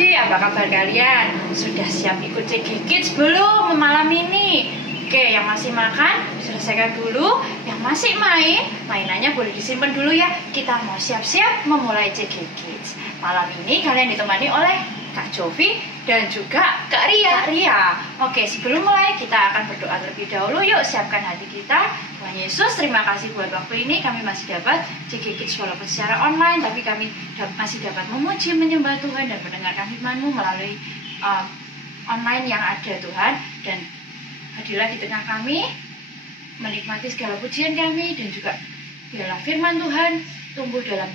adik-adik, apa kabar kalian? Sudah siap ikut CG Kids belum malam ini? Oke, yang masih makan, selesaikan dulu. Yang masih main, mainannya boleh disimpan dulu ya. Kita mau siap-siap memulai CG Kids. Malam ini kalian ditemani oleh Kak Jovi dan juga Kak Ria. Oke, sebelum mulai kita akan berdoa terlebih dahulu. Yuk, siapkan hati kita. Tuhan Yesus, terima kasih buat waktu ini. Kami masih dapat CG Kids walaupun secara online, tapi kami masih dapat memuji, menyembah Tuhan dan mendengarkan firman-Mu melalui online yang ada, Tuhan. Dan hadirlah di tengah kami, menikmati segala pujian kami, dan juga biarlah firman Tuhan tumbuh dalam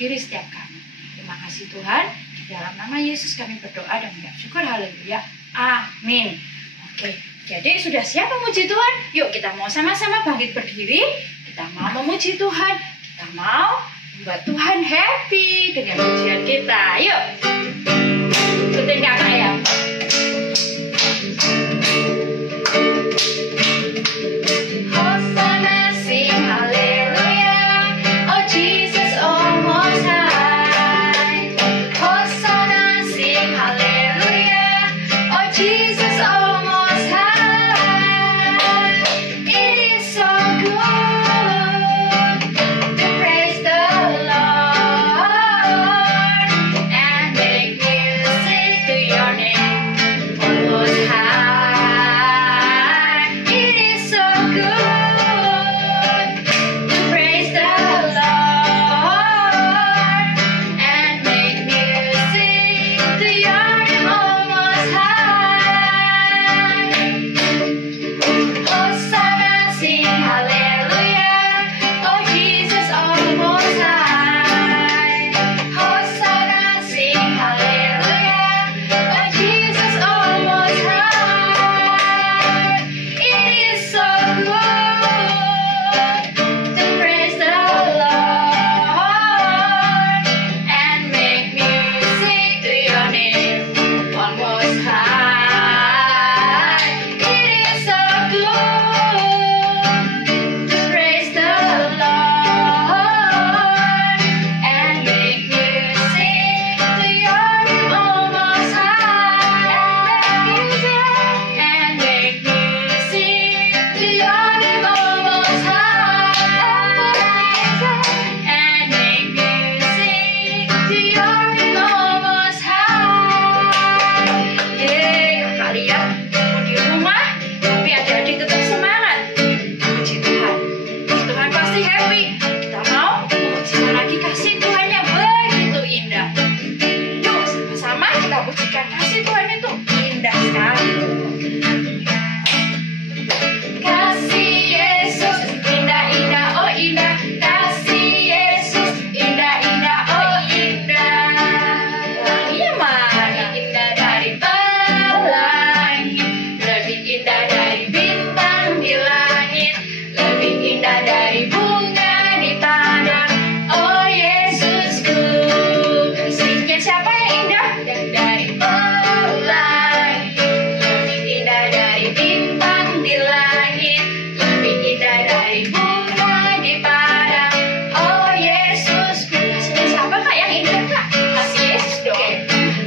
diri setiap kami. Terima kasih Tuhan. Di dalam nama Yesus kami berdoa dan mengucap syukur. Haleluya. Amin. Oke, jadi sudah siap memuji Tuhan? Yuk kita mau sama-sama bangkit berdiri. Kita mau memuji Tuhan. Kita mau membuat Tuhan happy dengan pujian kita. Yuk. Ikutin kakak ya. Hosana sing haleluya. Oh Jesus oh most high. Hosana sing haleluya. Oh Jesus oh most high. It is so good to praise the Lord and make music to your name, oh most high. It is so good to praise the Lord and make music to your name, oh most high. Hosanna, sing hallelujah. Oh Jesus, oh most high. Hosanna, sing hallelujah. Oh Jesus, oh most high. It is so good to praise the Lord and make music to your name, oh most high. It is so good to praise the Lord and make music to your name, oh most high. And make music to your name, oh most high. And make music to your name, oh most high. Yeay, Kak Lia, mau di rumah, tapi adik-adik tetap semangat. Puji Tuhan. Tuhan pasti happy. Kita mau memujikan lagi kasih Tuhan yang begitu indah. Yuk, sama-sama kita pujikan kasih Tuhan itu indah sekali. Kasih Yesus indah-indah, oh indah. Kasih Yesus indah-indah, oh indah. Iya mana? Indah dari pelangi, lebih indah dari bintang di langit, lebih indah dari bunga di padang. Oh Yesusku, kasihnya siapa yang indah? Dari pelangi, lebih indah dari bintang di langit, lebih indah dari bunga di padang. Oh Yesusku, kasihnya siapa kak yang indah kak? Kasih Yesus dong.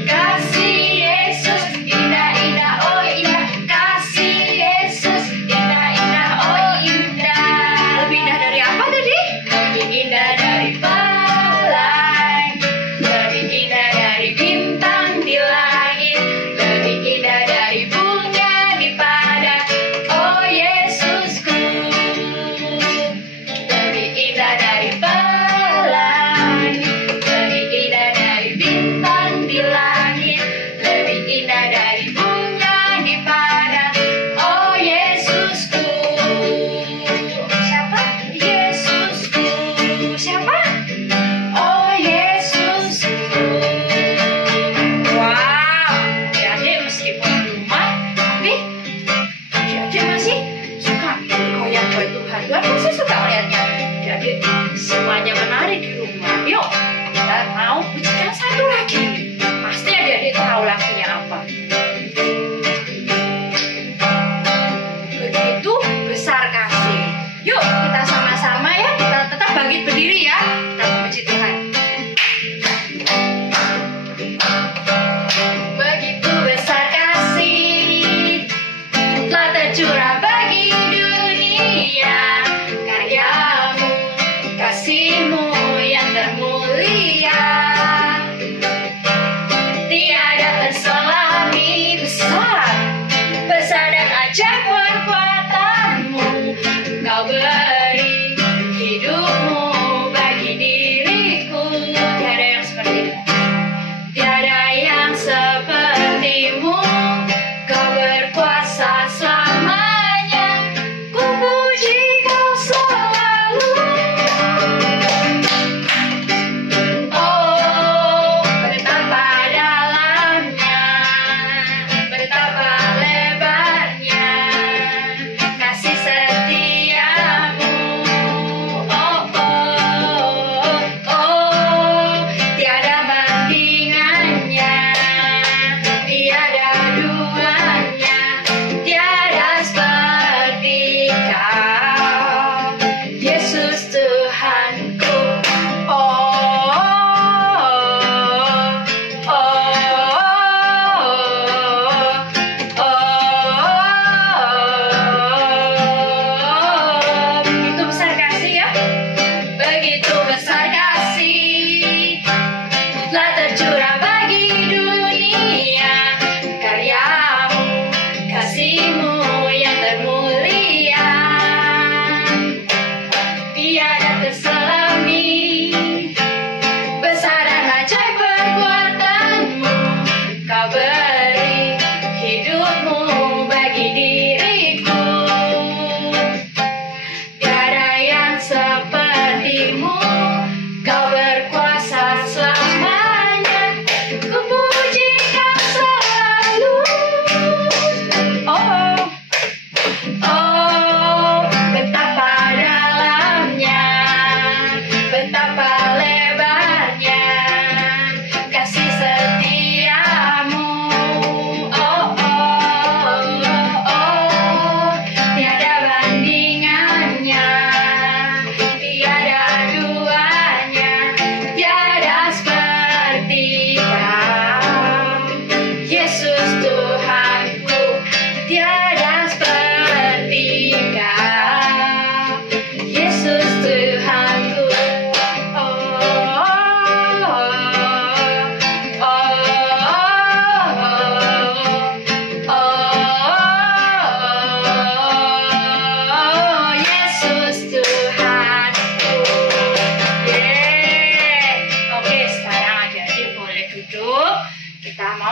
Kasih Yesus indah-indah, oh indah. Kasih Yesus indah-indah, oh indah. Lebih indah dari apa tadi? Lebih indah dari pelangi, lebih indah dari bintang di langit, lebih indah dari bunga di padang. Oh Yesusku, lebih indah dari pelangi, lebih indah dari bintang di langit, lebih indah dari bunga di padang. Oh Yesusku, siapa? Yesusku, siapa?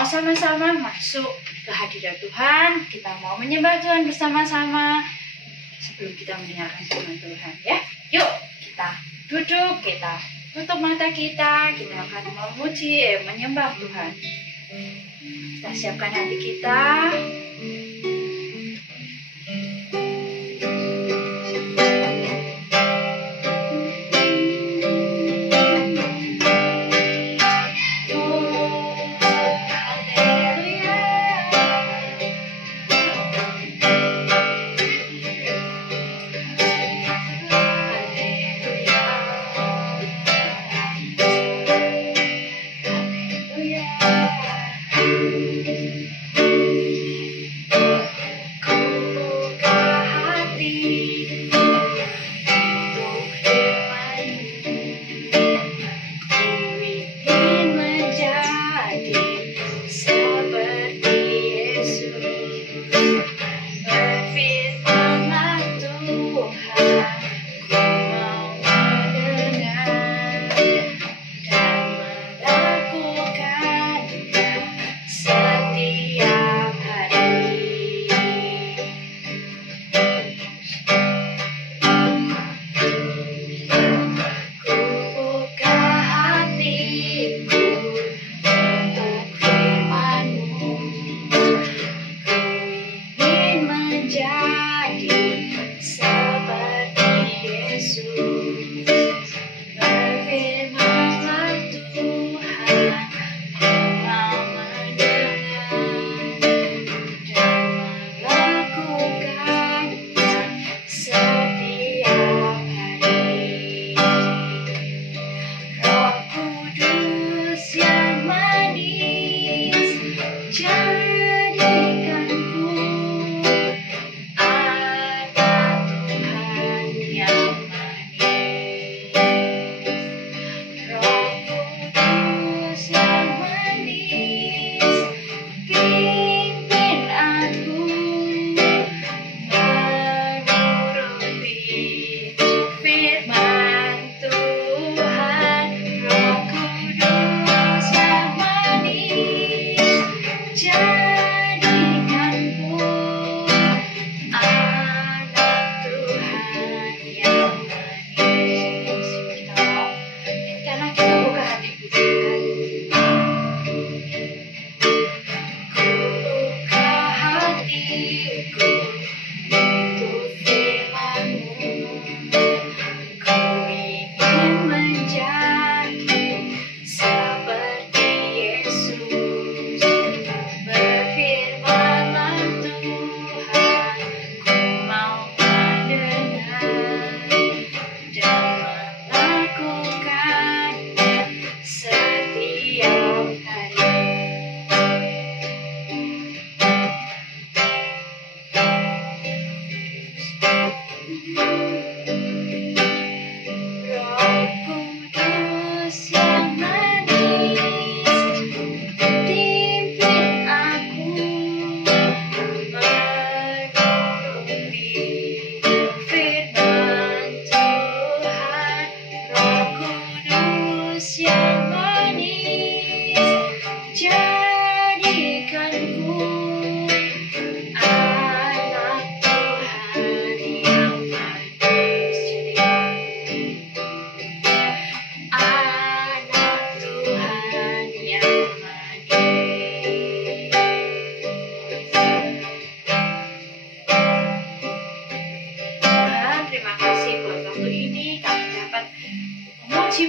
sama-sama masuk ke hadirat Tuhan. Kita mau menyembah Tuhan bersama-sama sebelum kita mendengarkan firman Tuhan ya. Yuk kita duduk, kita tutup mata kita akan memuji, menyembah Tuhan. Kita siapkan hati kita.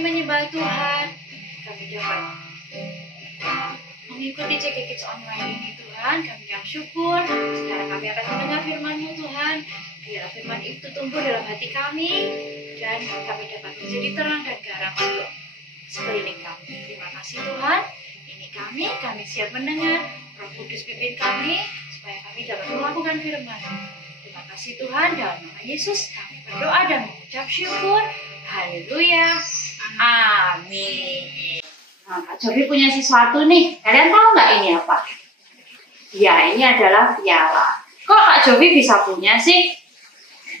menyembah Tuhan, kami dapat mengikuti CK Kids Online ini Tuhan. Kami yang syukur. Sekarang kami akan mendengar firman-Mu Tuhan. Biarlah firman itu tumbuh dalam hati kami dan kami dapat menjadi terang dan garam untuk sekeliling kami. Terima kasih Tuhan. Ini kami siap mendengar. Roh Kudus pimpin kami supaya kami dapat melakukan firman. Terima kasih Tuhan, dalam nama Yesus kami berdoa dan mengucap syukur. Haleluya. Amin. Nah, Kak Jovi punya sesuatu nih. Kalian tahu nggak ini apa? Ya, ini adalah piala. Kok Kak Jovi bisa punya sih?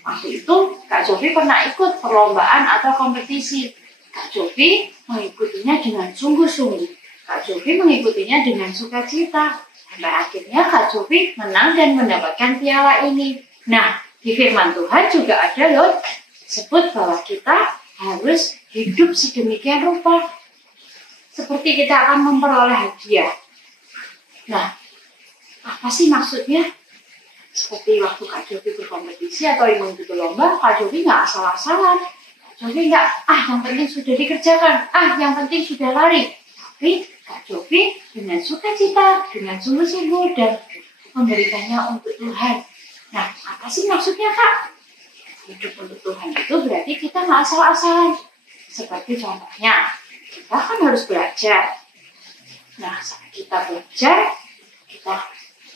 Waktu itu Kak Jovi pernah ikut perlombaan atau kompetisi. Kak Jovi mengikutinya dengan sungguh-sungguh. Kak Jovi mengikutinya dengan sukacita. Sampai akhirnya Kak Jovi menang dan mendapatkan piala ini. Nah, di firman Tuhan juga ada loh, sebut bahwa kita harus hidup sedemikian rupa. Seperti kita akan memperoleh hadiah. Nah, apa sih maksudnya? Seperti waktu Kak Jovi berkompetisi atau mengikuti lomba, Kak Jovi nggak asal-asalan. Kak Jovi nggak, yang penting sudah dikerjakan, yang penting sudah lari. Tapi Kak Jovi dengan sukacita, dengan sungguh-sungguh dan memberikannya untuk Tuhan. Nah, apa sih maksudnya Kak? Hidup untuk Tuhan itu berarti kita nggak asal-asalan. Seperti contohnya, kita kan harus belajar. Nah, saat kita belajar, kita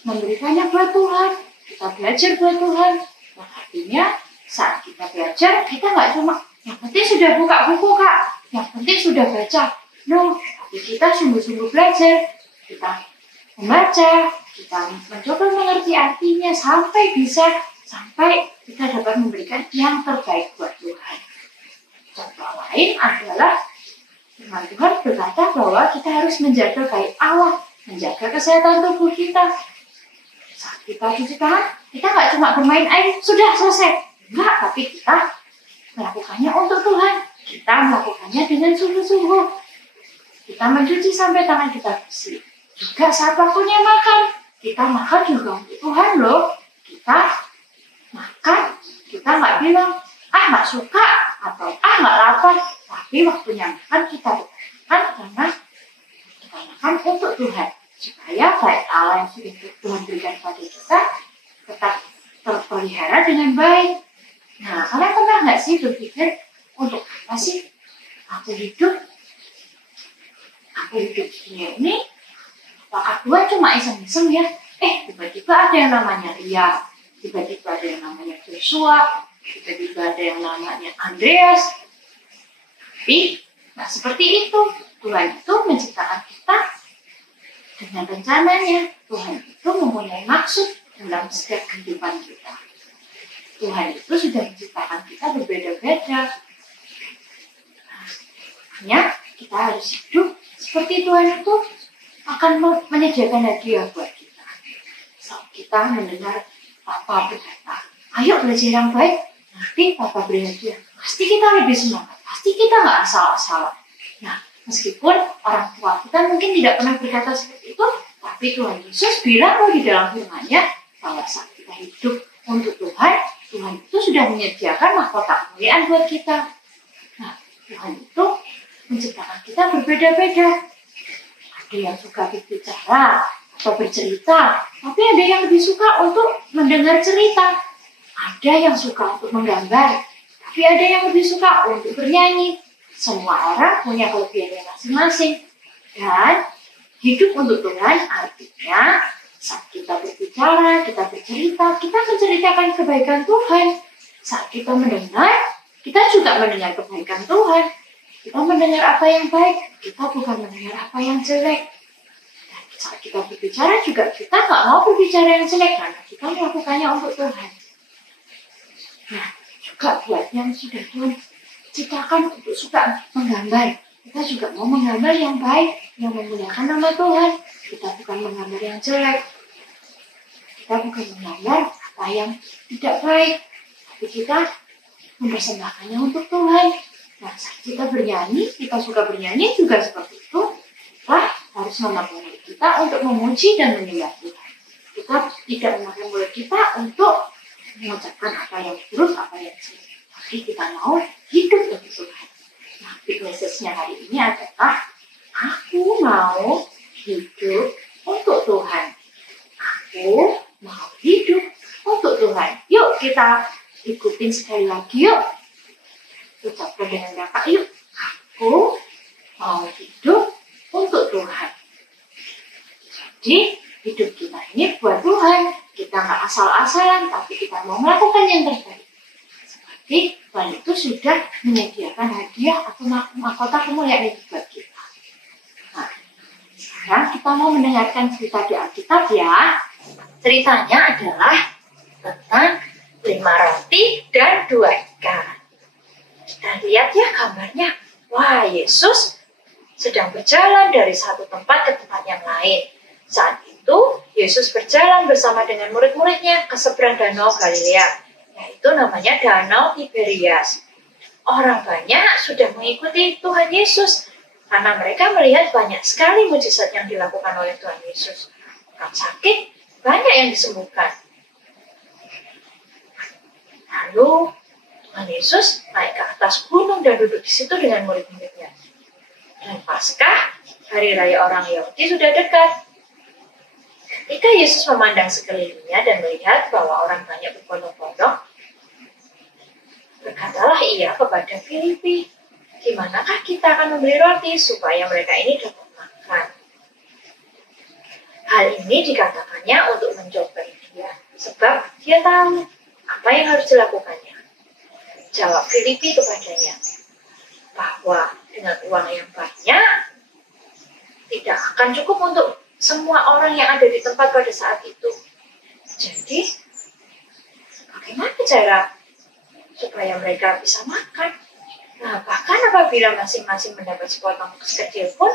memberikannya buat Tuhan. Kita belajar buat Tuhan. Nah, artinya saat kita belajar, kita nggak cuma yang penting sudah buka buku Kak, yang penting sudah baca. No, tapi kita sungguh-sungguh belajar. Kita membaca, kita mencoba mengerti artinya sampai kita dapat memberikan yang terbaik buat Tuhan. Contoh lain adalah firman Tuhan berkata bahwa kita harus menjaga baik Allah, menjaga kesehatan tubuh kita. Saat kita cuci tangan, kita nggak cuma bermain air, sudah selesai. Enggak, tapi kita melakukannya untuk Tuhan. Kita melakukannya dengan sungguh-sungguh. Kita mencuci sampai tangan kita bersih. Juga saat waktunya makan, kita makan juga untuk Tuhan loh. Kita makan, kita nggak bilang, nggak suka, atau nggak lapar. Tapi waktunya makan, kita makan karena kita makan untuk Tuhan. Supaya baik Allah yang sudah Tuhan berikan pada kita tetap terpelihara dengan baik. Nah, kalian pernah nggak sih berpikir, untuk apa sih aku hidup dunia ini? Apakah Tuhan cuma iseng-iseng ya? Tiba-tiba ada yang namanya Ria, tiba-tiba ada yang namanya Joshua, tiba-tiba ada yang namanya Andreas. Tapi, nah seperti itu. Tuhan itu menciptakan kita dengan rencananya. Tuhan itu mempunyai maksud dalam setiap kehidupan kita. Tuhan itu sudah menciptakan kita berbeda-beda. Makanya kita harus hidup seperti Tuhan itu akan menyediakan hadiah buat kita. Saat kita mendengar Papa berkata, ayo belajar yang baik, nanti Papa beri hadiah. Pasti kita lebih semangat, pasti kita nggak asal-asalan. Nah, meskipun orang tua kita mungkin tidak pernah berkata seperti itu, tapi Tuhan Yesus bilang loh di dalam firman-Nya bahwa saat kita hidup untuk Tuhan, Tuhan itu sudah menyediakan mahkota kemuliaan buat kita. Nah, Tuhan itu menciptakan kita berbeda-beda. Ada yang suka berbicara atau bercerita, tapi ada yang lebih suka untuk mendengar cerita. Ada yang suka untuk menggambar, tapi ada yang lebih suka untuk bernyanyi. Semua orang punya kelebihannya masing-masing. Dan hidup untuk Tuhan artinya saat kita berbicara, kita bercerita, kita menceritakan kebaikan Tuhan. Saat kita mendengar, kita juga mendengar kebaikan Tuhan. Kita mendengar apa yang baik, kita bukan mendengar apa yang jelek. Dan saat kita berbicara juga, kita nggak mau berbicara yang jelek, karena kita melakukannya untuk Tuhan. Nah, juga buat yang sudah Tuhan ciptakan untuk suka menggambar, kita juga mau menggambar yang baik, yang memuliakan nama Tuhan. Kita bukan menggambar yang jelek. Kita bukan menggambar apa yang tidak baik, tapi kita mempersembahkannya untuk Tuhan. Nah, saat kita bernyanyi, kita suka bernyanyi juga seperti itu. Kita harus memakai mulut kita untuk memuji dan menyembah Tuhan. Kita tidak memakai mulut kita untuk mengucapkan apa yang buruk, apa yang jelek. Tapi kita mau hidup untuk Tuhan. Nah, big message-nya hari ini adalah aku mau hidup untuk Tuhan. Aku mau hidup untuk Tuhan. Yuk kita ikutin sekali lagi yuk. Ucapkan dengan kakak yuk. Aku mau hidup untuk Tuhan. Jadi hidup kita ini buat Tuhan. Kita nggak asal-asalan, tapi kita mau melakukan yang terbaik. Seperti Tuhan itu sudah menyediakan hadiah atau mahkota kemuliaan itu buat kita. Nah, sekarang kita mau mendengarkan cerita di Alkitab ya. Ceritanya adalah tentang 5 roti dan 2 ikan. Kita lihat ya gambarnya. Wah, Yesus sedang berjalan dari satu tempat ke tempat yang lain. Saat itu, Yesus berjalan bersama dengan murid-muridnya ke seberang Danau Galilea, yaitu namanya Danau Tiberias. Orang banyak sudah mengikuti Tuhan Yesus, karena mereka melihat banyak sekali mujizat yang dilakukan oleh Tuhan Yesus. Orang sakit, banyak yang disembuhkan. Lalu, Tuhan Yesus naik ke atas gunung dan duduk di situ dengan murid-muridnya. Dan Paskah, hari raya orang Yahudi sudah dekat. Ketika Yesus memandang sekelilingnya dan melihat bahwa orang banyak berbondong-bondong, berkatalah ia kepada Filipi, "Di manakah kita akan membeli roti supaya mereka ini dapat makan?" Hal ini dikatakannya untuk mencobai dia, sebab dia tahu apa yang harus dilakukannya. Jawab Filipi kepadanya, bahwa dengan uang yang banyak, tidak akan cukup untuk semua orang yang ada di tempat pada saat itu. Jadi, bagaimana cara supaya mereka bisa makan? Nah, bahkan apabila masing-masing mendapat sepotong sekecil pun,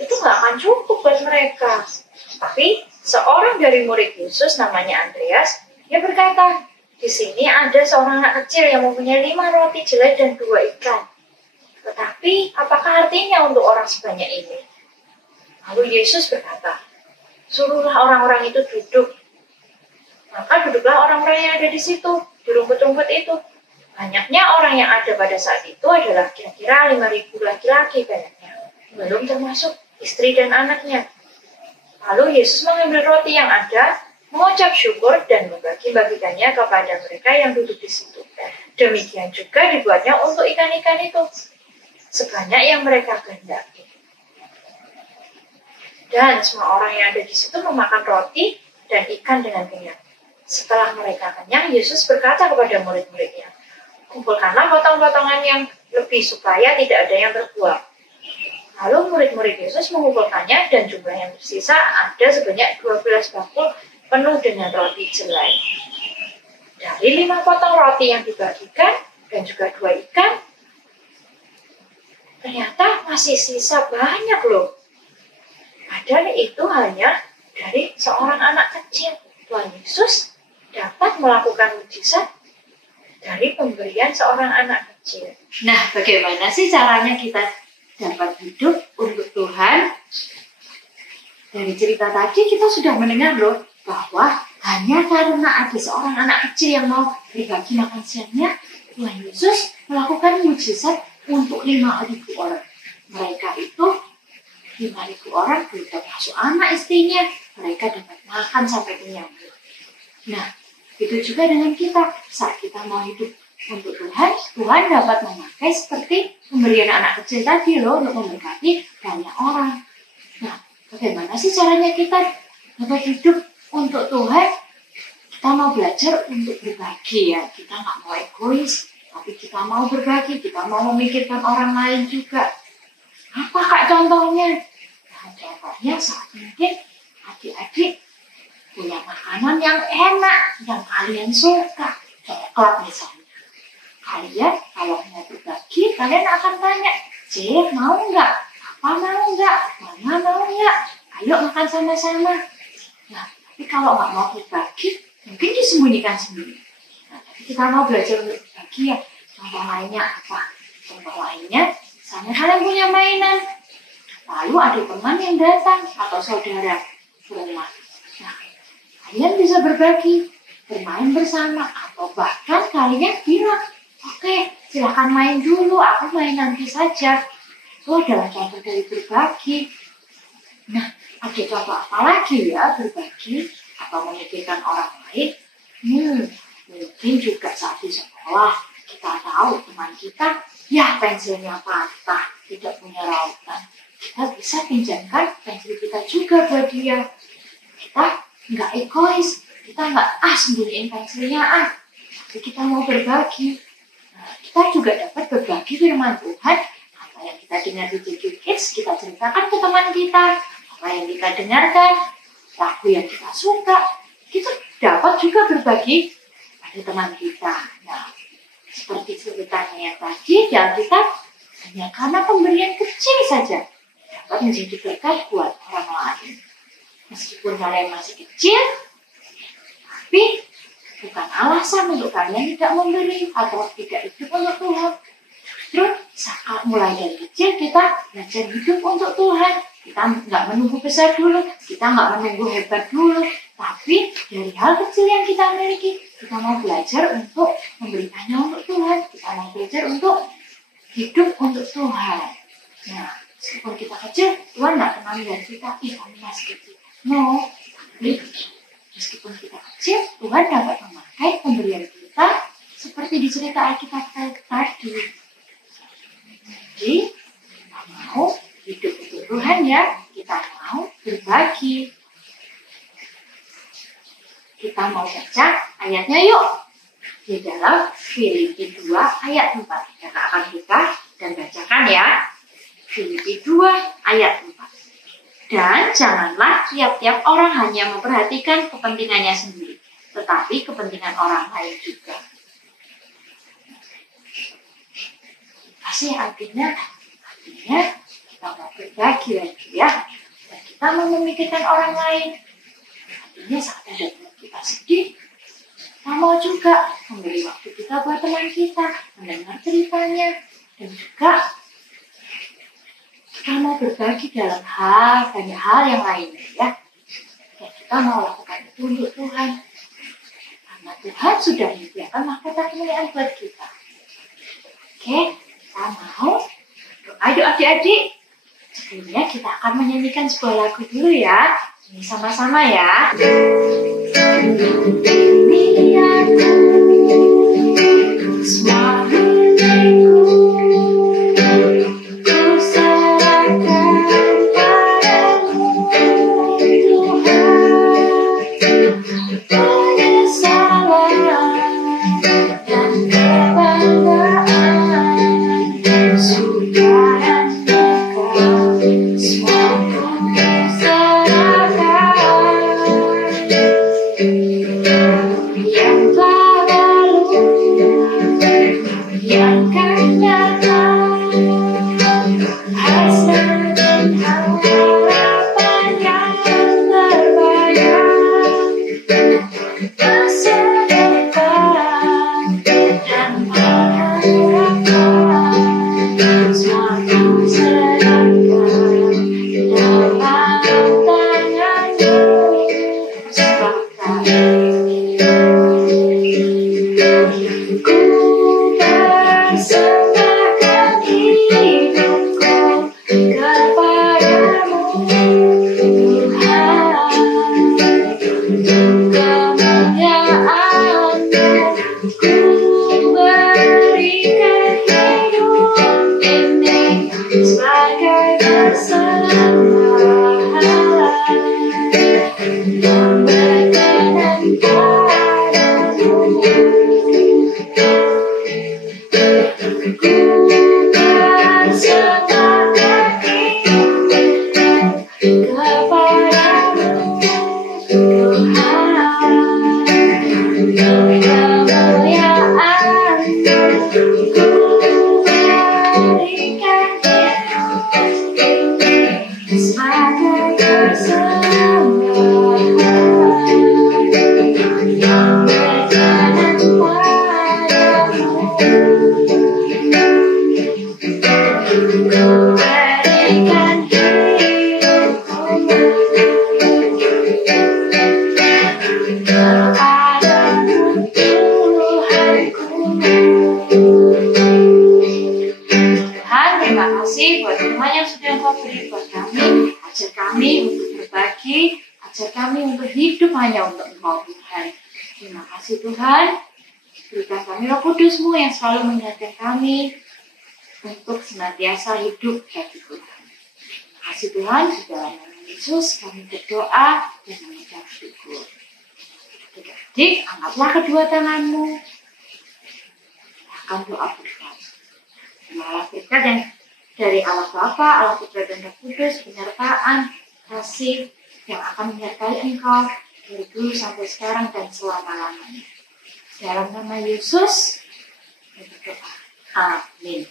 itu nggak akan cukup buat mereka. Tapi, seorang dari murid Yesus namanya Andreas, dia berkata, "Di sini ada seorang anak kecil yang mempunyai 5 roti jelai dan 2 ikan. Tetapi, apakah artinya untuk orang sebanyak ini?" Lalu Yesus berkata, "Suruhlah orang-orang itu duduk." Maka duduklah orang-orang yang ada di situ, di rumput-rumput itu. Banyaknya orang yang ada pada saat itu adalah kira-kira 5.000 laki-laki banyaknya, belum termasuk istri dan anaknya. Lalu Yesus mengambil roti yang ada, mengucap syukur dan membagi-bagikannya kepada mereka yang duduk di situ. Demikian juga dibuatnya untuk ikan-ikan itu, sebanyak yang mereka kehendaki. Dan semua orang yang ada di situ memakan roti dan ikan dengan kenyang. Setelah mereka kenyang, Yesus berkata kepada murid-muridnya, "Kumpulkanlah potong-potongan yang lebih supaya tidak ada yang terbuang." Lalu murid-murid Yesus mengumpulkannya dan jumlah yang tersisa ada sebanyak 12 bakul penuh dengan roti jelai. Dari 5 potong roti yang dibagikan dan juga 2 ikan, ternyata masih sisa banyak loh. Padahal itu hanya dari seorang anak kecil. Tuhan Yesus dapat melakukan mujizat dari pemberian seorang anak kecil. Nah, bagaimana sih caranya kita dapat hidup untuk Tuhan? Dari cerita tadi kita sudah mendengar loh, bahwa hanya karena ada seorang anak kecil yang mau berbagi makan siangnya, Tuhan Yesus melakukan mujizat untuk 5.000 orang. Mereka itu 5.000 orang, belum termasuk anak istrinya, mereka dapat makan sampai kenyang. Nah, itu juga dengan kita. Saat kita mau hidup untuk Tuhan, Tuhan dapat memakai seperti pemberian anak kecil tadi loh, untuk memberkati banyak orang. Nah, bagaimana sih caranya kita dapat hidup untuk Tuhan? Kita mau belajar untuk berbagi ya. Kita nggak mau egois, tapi kita mau berbagi, kita mau memikirkan orang lain juga. Apa kak contohnya? Nah, contohnya saat mungkin adik-adik punya makanan yang enak, yang kalian suka, coklat misalnya. Kalian kalau mau berbagi, kalian akan tanya, "Cik, mau nggak? Apa mau nggak? Mama mau nggak? Ayo makan sama-sama." Nah, tapi kalau nggak mau berbagi, mungkin disembunyikan sendiri. Nah, tapi kita mau belajar untuk berbagi ya. Contoh lainnya apa? Contoh lainnya, misalnya kalian punya mainan, lalu ada teman yang datang atau saudara ke rumah. Nah, kalian bisa berbagi, bermain bersama, atau bahkan kalian bilang, "Oke, silakan main dulu, aku main nanti saja." Itu adalah contoh dari berbagi. Nah, ada contoh apa lagi ya berbagi atau memikirkan orang lain? Mungkin juga saat di sekolah kita tahu teman kita, ya pensilnya patah, tidak punya rautan. Kita bisa pinjamkan pensil kita juga buat dia. Kita nggak egois, kita nggak sembunyiin pensilnya tapi kita mau berbagi. Nah, kita juga dapat berbagi firman Tuhan. Apa yang kita dengar di JQ Kids, kita ceritakan ke teman kita. Apa yang kita dengarkan, lagu yang kita suka, kita dapat juga berbagi pada teman kita. Nah, seperti ceritanya yang tadi di Alkitab, hanya karena pemberian kecil saja dapat menjadi berkat buat orang lain. Meskipun kalian masih kecil, tapi bukan alasan untuk kalian tidak memberi atau tidak hidup untuk Tuhan. Justru saat mulai dari kecil kita belajar hidup untuk Tuhan. Kita nggak menunggu besar dulu, kita nggak menunggu hebat dulu. Tapi dari hal kecil yang kita miliki, kita mau belajar untuk memberikannya untuk Tuhan. Kita mau belajar untuk hidup untuk Tuhan. Nah, meskipun kita kecil, Tuhan nggak pernah melihat kita, kamu masih kecil. No, tapi meskipun kita kecil, Tuhan dapat memakai pemberian kita seperti di cerita Alkitab tadi. Jadi, kita mau hidup untuk Tuhan ya, kita mau berbagi. Kita mau baca ayatnya yuk. Di dalam Filipi 2 ayat 4. Kakak akan buka dan bacakan ya. Filipi 2 ayat 4. Dan janganlah tiap-tiap orang hanya memperhatikan kepentingannya sendiri, tetapi kepentingan orang lain juga. Pasti artinya kita mau berbagi lagi ya. Dan kita mau memikirkan orang lain. Artinya saat ada teman kita sedih, kita mau juga memberi waktu kita buat teman kita, mendengar ceritanya, dan juga kita mau berbagi dalam banyak hal yang lainnya ya. Dan kita mau lakukan itu untuk Tuhan. Karena Tuhan sudah menyediakan mahkota kemuliaan buat kita. Oke, kita mau doa yuk adik-adik. Sebelumnya kita akan menyanyikan sebuah lagu dulu ya. Ini sama-sama ya. Ini aku, semua milikku. Ajar kami untuk hidup hanya untuk Engkau Tuhan. Terima kasih Tuhan. Berikan kami Roh Kudus-Mu yang selalu mengingatkan kami untuk senantiasa hidup bagi Tuhan. Terima kasih Tuhan. Di dalam nama Yesus kami berdoa dan mengucap syukur. Adik-adik, angkatlah kedua tanganmu. Akan doa berkat. Terima berkat yang dari Allah Bapa, Allah Putra dan Roh Kudus, penyertaan, kasih yang akan menyertai engkau dari dulu sampai sekarang dan selama-lamanya. Dalam nama Yesus, kita berdoa. Amin.